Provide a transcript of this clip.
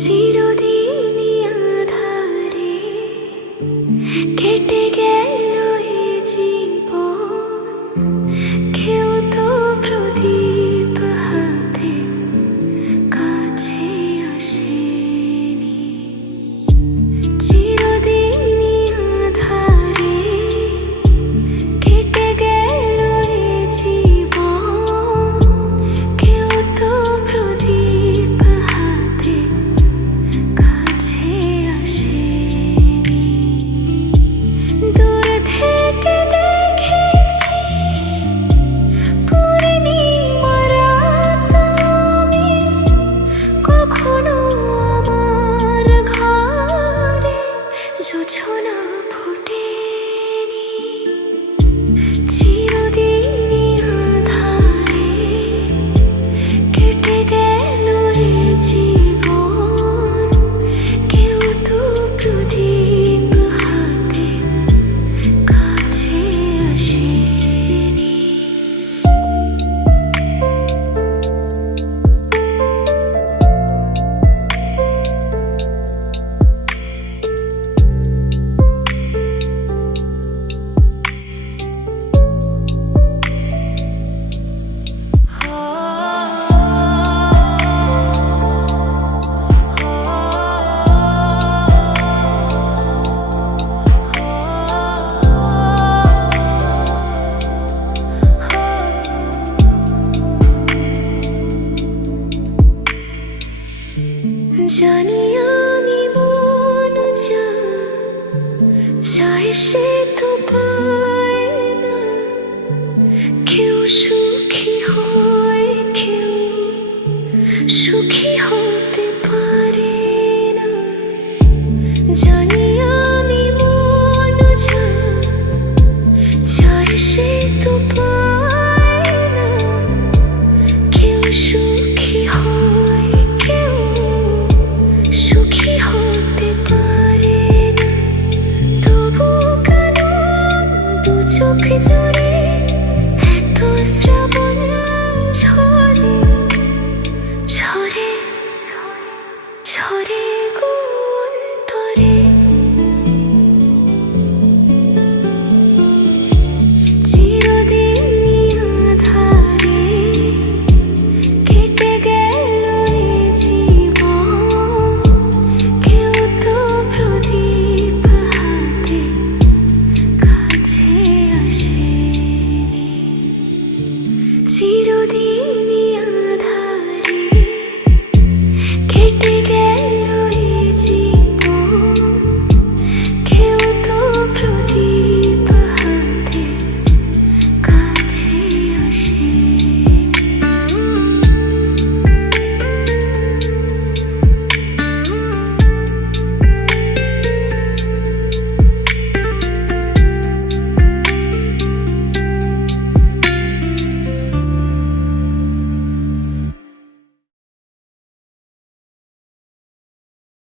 চিরদিনই আঁধারে কেটে গেল এ জীবন, কেউ তো প্রদীপ হাতে কাছে আসেনি। চিরদিনই আঁধারে কেটে গেল এ জীবন, কেউ তো প্রদীপ হাতে কাছে আসেনি। দূর থেকে দেখেছি পূর্ণিমার রাত আমি, কখনো আমার ঘরে জোছনা ফোটেনি। চিরদিনই আঁধারে কেটে গেল এ জীবন, কেউ তো প্রদীপ হাতে কাছে আসেনি। জানি